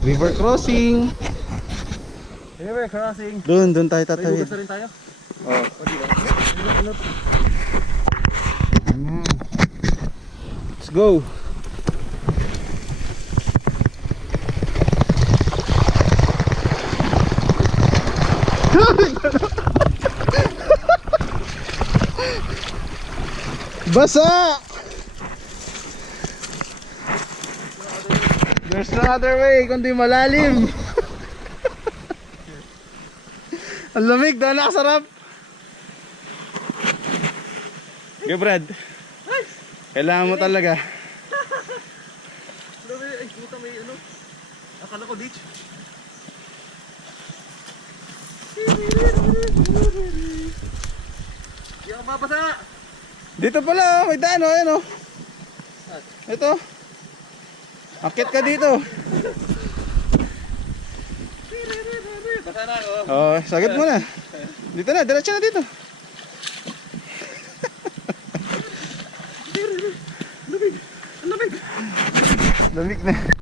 River crossing. River crossing. Doon tayo May tatawid. hugas na rin tayo. Oh. Let's go. Basa! There's no other way kundi malalim. Ang lamig daw, nakasarap. Okay, Brad. Kailangan mo talaga. Ay, puta, may ano. Akala ko beach. Di ako mabasa. Dito pala, may daan, oh, ayan, oh. Ito. Akit ka dito. Basa na ako. Oh, sagad mo na. Dito na, diretso na dito. Lamig. Lamig. Lamig na.